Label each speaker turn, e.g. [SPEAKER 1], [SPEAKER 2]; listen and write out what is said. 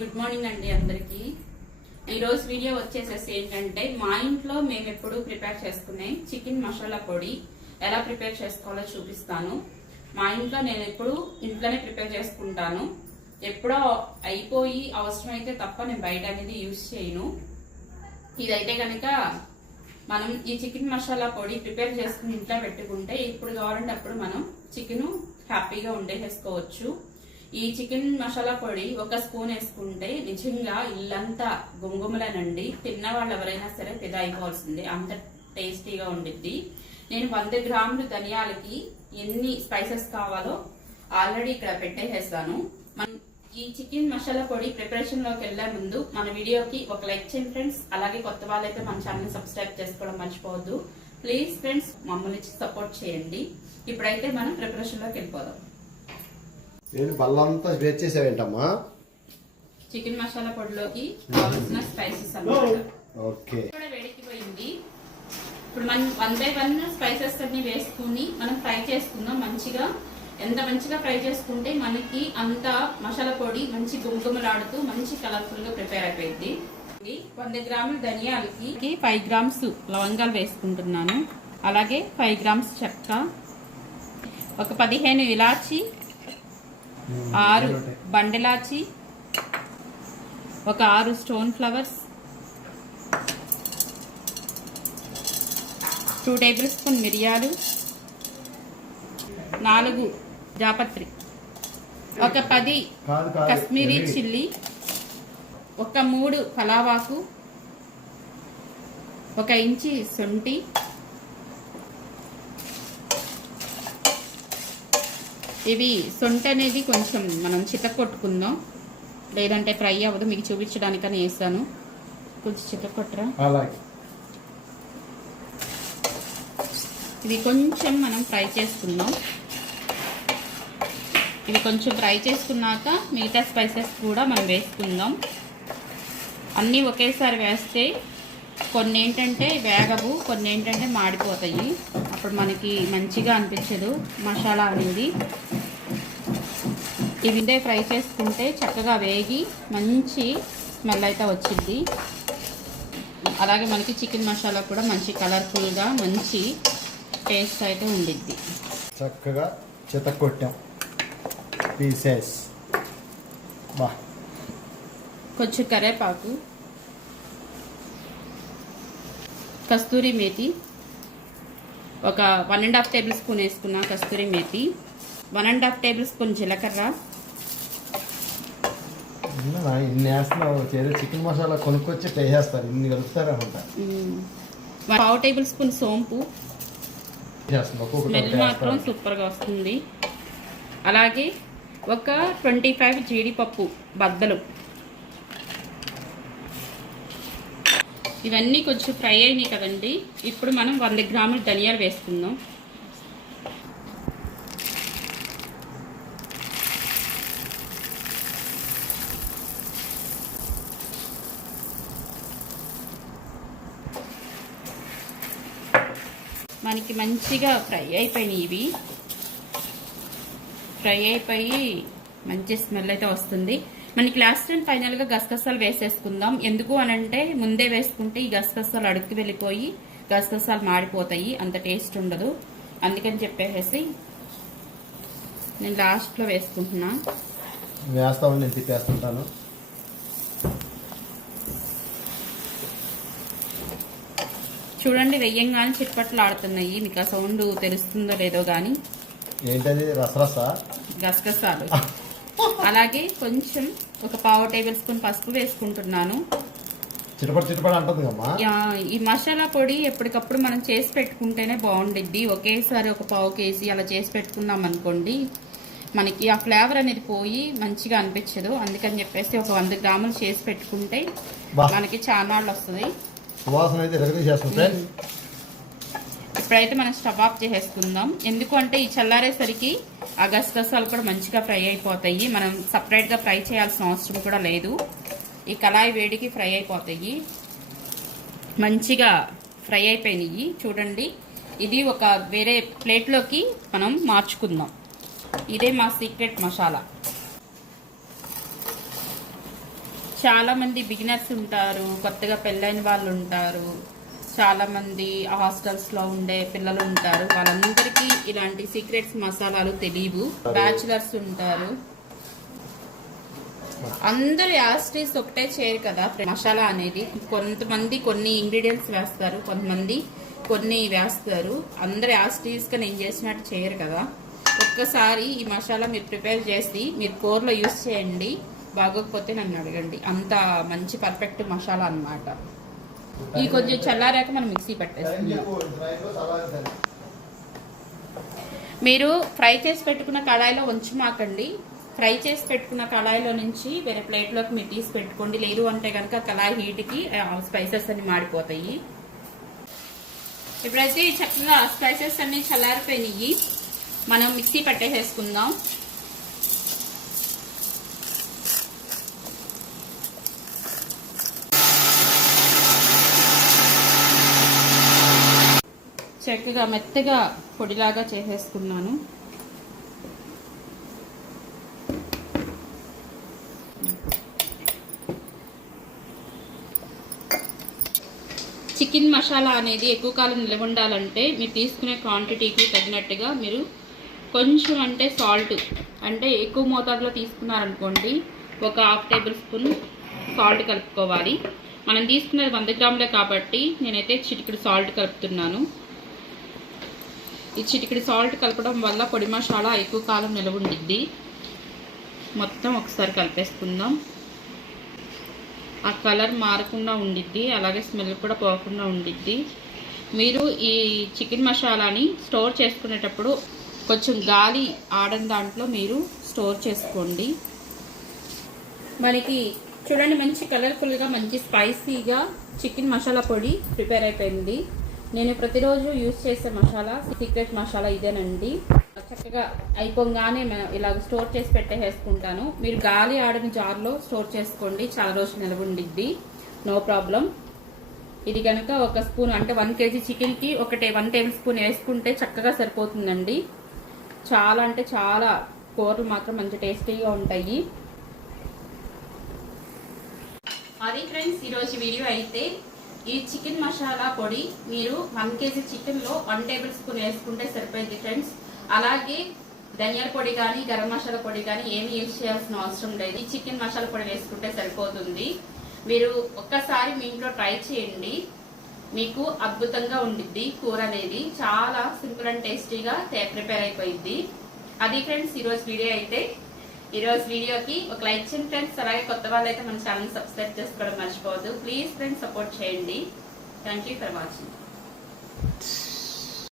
[SPEAKER 1] Good morning అండి అందరికి. ఈరోజు వీడియో వచ్చేసేసి ఏంటంటే మా ఇంట్లో మేము ఎప్పుడు ప్రిపేర్ చేసుకునే చికెన్ మసాలా పొడి ఎలా ప్రిపేర్ చేసుకోవాలో చూపిస్తాను. మా ఇంట్లో నేను ఎప్పుడు ఇంట్లోనే ప్రిపేర్ చేసుకుంటాను. ఎప్పుడో అయిపోయి అవసరమైతే తప్ప నేను బయట అనేది యూజ్ చేయను. ఇదైతే కనుక మనం ఈ చికెన్ మసాలా పొడి ప్రిపేర్ చేసుకుని ఇంట్లో పెట్టుకుంటే ఇప్పుడు కావాలంటే అప్పుడు మనం చికెన్ హ్యాపీగా ఉండేసేసుకోవచ్చు ఈ చికెన్ మసాలా పొడి ఒక స్పూన్ వేసుకుంటే నిజంగా ఇల్లంతా గుంగుమలనండి తిన్న వాళ్ళు ఎవరైనా సరే ఫిదా అయిపోవాల్సిందే అంత టేస్టీగా ఉండిద్ది. నేను వంద గ్రాములు ధనియాలకి ఎన్ని స్పైసెస్ కావాలో ఆల్రెడీ ఇక్కడ పెట్టేసేస్తాను మనం ఈ చికెన్ మసాలా పొడి ప్రిపరేషన్లోకి వెళ్ళే ముందు మన వీడియోకి ఒక లైక్ చేయండి ఫ్రెండ్స్. అలాగే కొత్త వాళ్ళైతే మన ఛానల్ సబ్స్క్రైబ్ చేసుకోవడం మర్చిపోవద్దు. ప్లీజ్ ఫ్రెండ్స్ మమ్మల్ని సపోర్ట్ చేయండి. ఇప్పుడైతే మనం ప్రిపరేషన్లోకి వెళ్ళిపోదాం.
[SPEAKER 2] నేను బల్లంతా వేస్ట్ చేసావేంటమ్మా
[SPEAKER 1] చికెన్ మసాలా పొడిలోకి కావాల్సిన స్పైసెస్ అన్నమాట.
[SPEAKER 2] ఓకే.
[SPEAKER 1] కూడా వేడెక్కిపోయింది. ఇప్పుడు మనం వన్ బై వన్ స్పైసెస్ అన్ని వేసుకుని మనం ఫ్రై చేసుకుందాం. మంచిగా ఎంత మంచిగా ఫ్రై చేసుకుంటే మనకి అంత మసాలా పొడి మంచి గుమగుమలాడుతూ మంచి కలర్ఫుల్గా ప్రిపేర్ అయిపోయింది. వంద గ్రాముల ధనియాలకి ఫైవ్ గ్రామ్స్ లవంగాలు వేసుకుంటున్నాను. అలాగే ఫైవ్ గ్రామ్స్ చెక్క ఒక పదిహేను ఇలాచి ఆరు బండిలాచి ఒక ఆరు stone flowers two tablespoon మిరియాలు నాలుగు జాపత్రి ఒక పది కశ్మీరీ? చిల్లీ ఒక మూడు పలావాకు ఒక ఇంచి శొంఠి ఇవి సొంటి అనేది కొంచెం మనం చితకొట్టుకుందాం లేదంటే ఫ్రై అవ్వదు మీకు చూపించడానికని వేస్తాను కొంచెం చితకొట్టరా
[SPEAKER 2] అలాగే.
[SPEAKER 1] ఇది కొంచెం మనం ఫ్రై చేసుకుందాం. ఇది కొంచెం ఫ్రై చేసుకున్నాక మిగతా స్పైసెస్ కూడా మనం వేసుకుందాం. అన్నీ ఒకేసారి వేస్తే కొన్ని ఏంటంటే వేగవు కొన్ని ఏంటంటే మాడిపోతాయి. అప్పుడు మనకి మంచిగా అనిపించదు. మసాలా అనేది. ఇవి ఫ్రై చేసుకుంటే చక్కగా వేగి మంచి స్మెల్ అయితే వచ్చింది. అలాగే మనకి చికెన్ మసాలా కూడా మంచి కలర్ఫుల్గా మంచి టేస్ట్ అయితే ఉండిద్ది.
[SPEAKER 2] చక్కగా చిత కొట్టాం పీసెస్. బా.
[SPEAKER 1] కొంచెం కరేపాకు. కస్తూరి మేతి. ఒక one and half tablespoon వేసుకున్న kasuri methi one and half tablespoon జీలకర్ర.
[SPEAKER 2] ఇన్నా, వేస్తున్నావు. చికెన్ మసాలా కొనుక్కొచ్చి వేసేస్తారు ఇన్ని కలుపుతారు
[SPEAKER 1] పావు టేబుల్ స్పూన్ సోంపు. స్మెల్ మాత్రం. సూపర్గా వస్తుంది. అలాగే ఒక ట్వంటీ ఫైవ్ జీడిపప్పు బద్దలు. ఇవన్నీ కొంచెం ఫ్రై అయినాయి కదండి. ఇప్పుడు మనం వంద గ్రాములు ధనియాలు వేసుకుందాం. మనకి మంచిగా ఫ్రై అయిపోయినాయి ఇవి. ఫ్రై అయిపోయి మంచి స్మెల్ అయితే వస్తుంది. మనకి లాస్ట్ అండ్ ఫైనల్గా గసగసాలు వేసేసుకుందాం. ఎందుకు అని అంటే ముందే వేసుకుంటే ఈ గసగసాలు అడుక్కి వెళ్ళిపోయి గసగసాలు మాడిపోతాయి. అంత టేస్ట్ ఉండదు. అందుకని చెప్పేసి నేను లాస్ట్లో వేసుకుంటున్నా.
[SPEAKER 2] వేస్తామని నేను తిప్పేస్తుంటాను.
[SPEAKER 1] చూడండి వెయ్యంగానే చిట్పట్లు ఆడుతున్నాయి. మీకు ఆ సౌండ్ తెలుస్తుందో లేదో గానీ.
[SPEAKER 2] ఏంటది? రసరస?
[SPEAKER 1] గసగసాలు. అలాగే కొంచెం ఒక పావు టేబుల్ స్పూన్ పసుపు వేసుకుంటున్నాను. ఈ మసాలా పొడి ఎప్పటికప్పుడు మనం చేసి పెట్టుకుంటేనే బాగుండిద్ది. ఒకేసారి ఒక పావు కేజీ అలా చేసి పెట్టుకున్నాం అనుకోండి మనకి ఆ ఫ్లేవర్ అనేది పోయి మంచిగా అనిపించదు. అందుకని చెప్పేసి ఒక వంద గ్రాములు చేసి పెట్టుకుంటే. మనకి చానాళ్ళు వస్తుంది. ఇప్పుడైతే మనం స్టవ్ ఆఫ్ చేసేసుకుందాం. ఎందుకు అంటే ఈ చల్లారేసరికి ఆ గసగసాలు కూడా మంచిగా ఫ్రై అయిపోతాయి. మనం సపరేట్గా ఫ్రై చేయాల్సిన అవసరం కూడా లేదు. ఈ కళాయి వేడికి ఫ్రై అయిపోతాయి. మంచిగా ఫ్రై అయిపోయినాయి. చూడండి. ఇది ఒక వేరే ప్లేట్లోకి మనం మార్చుకుందాం. ఇదే మా సీక్రెట్ మసాలా చాలామంది బిగినర్స్ ఉంటారు. కొత్తగా పెళ్ళైన వాళ్ళు ఉంటారు. చాలా మంది హాస్టల్స్లో ఉండే పిల్లలు ఉంటారు. వాళ్ళందరికీ ఇలాంటి సీక్రెట్స్ మసాలాలు తెలియవు బ్యాచులర్స్ ఉంటారు. అందరు యాస్టీస్ ఒకటే చేయరు కదా. మసాలా అనేది కొంతమంది కొన్ని ఇంగ్రీడియంట్స్ వేస్తారు కొంతమంది కొన్ని వేస్తారు. అందరు యాస్టీస్గా నేను చేసినట్టు చేయరు కదా. ఒక్కసారి ఈ మసాలా మీరు ప్రిపేర్ చేసి మీరు కూరలో యూస్ చేయండి. బాగోకపోతే నన్ను అడగండి. అంత మంచి పర్ఫెక్ట్ మసాలా అన్నమాట. ఈ కొంచెం చల్లారాక మనం మిక్సీ పెట్టేస్తున్నాం మీరు ఫ్రై చేసి పెట్టుకున్న కళాయిలో ఉంచి మాకండి ఫ్రై చేసి పెట్టుకున్న కళాయిలో నుంచి వేరే ప్లేట్లోకి మీరు తీసి పెట్టుకోండి. లేదు అంటే కనుక కళాయి హీట్కి స్పైసెస్ అన్ని మాడిపోతాయి. ఇప్పుడైతే చక్కగా స్పైసెస్ అన్ని చల్లారిపోయినాయి. మనం మిక్సీ పట్టేసేసుకుందాం. చక్కగా మెత్తగా పొడిలాగా చేసేసుకున్నాను. చికెన్ మసాలా అనేది ఎక్కువ కాలం నిలవ ఉండాలంటే మీరు తీసుకునే క్వాంటిటీకి తగినట్టుగా మీరు కొంచెం అంటే సాల్ట్ అంటే ఎక్కువ మోతాదులో తీసుకున్నారనుకోండి ఒక హాఫ్ టేబుల్ స్పూన్ సాల్ట్ కలుపుకోవాలి. మనం తీసుకున్నది వంద గ్రాములే కాబట్టి నేనైతే చిటికడు సాల్ట్ కలుపుతున్నాను. ఈ చిటికెడు సాల్ట్ కలపడం వల్ల పొడి మసాలా ఎక్కువ కాలం నిలవ ఉండిద్ది. మొత్తం ఒకసారి కలిపేసుకుందాం. ఆ కలర్ మారకుండా ఉండిద్ది అలాగే స్మెల్ కూడా పోకుండా ఉండిద్ది. మీరు ఈ చికెన్ మసాలాని స్టోర్ చేసుకునేటప్పుడు కొంచెం గాలి ఆడని దాంట్లో మీరు స్టోర్ చేసుకోండి. మనకి చూడండి మంచి కలర్ఫుల్గా మంచి స్పైసీగా చికెన్ మసాలా పొడి ప్రిపేర్ అయిపోయింది. నేను ప్రతిరోజు యూజ్ చేసే మసాలా సీక్రెట్ మసాలా ఇదేనండి. చక్కగా అయిపోగానే ఇలా ఇలాగ స్టోర్ చేసి పెట్టేసుకుంటాను. మీరు గాలి ఆడని జార్లో స్టోర్ చేసుకోండి చాలా రోజులు నిలవ ఉండిద్ది. No problem. ఇది కనుక ఒక స్పూన్ అంటే వన్ కేజీ చికెన్కి ఒకటే వన్ టేబుల్ స్పూన్ వేసుకుంటే చక్కగా సరిపోతుందండి. చాలా అంటే చాలా కూరలు మాత్రం మంచి టేస్టీగా ఉంటాయి. అది ఫ్రెండ్స్ ఈరోజు వీడియో అయితే ఈ చికెన్ మసాలా పొడి మీరు వన్ కేజీ చికెన్లో వన్ టేబుల్ స్పూన్ వేసుకుంటే సరిపోయింది ఫ్రెండ్స్. అలాగే ధనియాల పొడి కానీ గరం మసాలా పొడి కానీ ఏమి యూజ్ చేయాల్సిన అవసరం లేదు. ఈ చికెన్ మసాలా పొడి వేసుకుంటే సరిపోతుంది. మీరు ఒక్కసారి మీ ఇంట్లో ట్రై చేయండి. మీకు అద్భుతంగా ఉండిద్ది కూర అనేది. చాలా సింపుల్ అండ్ టేస్టీగా ప్రిపేర్ అయిపోయింది అది ఫ్రెండ్స్ ఈరోజు వీడియో అయితే ఈరోజు వీడియోకి ఒక లైక్ చేయండి ఫ్రెండ్స్. అలాగే కొత్త వాళ్ళు అయితే మన ఛానల్ సబ్స్క్రైబ్ చేసుకోవడం మర్చిపోవద్దు. ప్లీజ్ ఫ్రెండ్స్ సపోర్ట్ చేయండి. Thank you for watching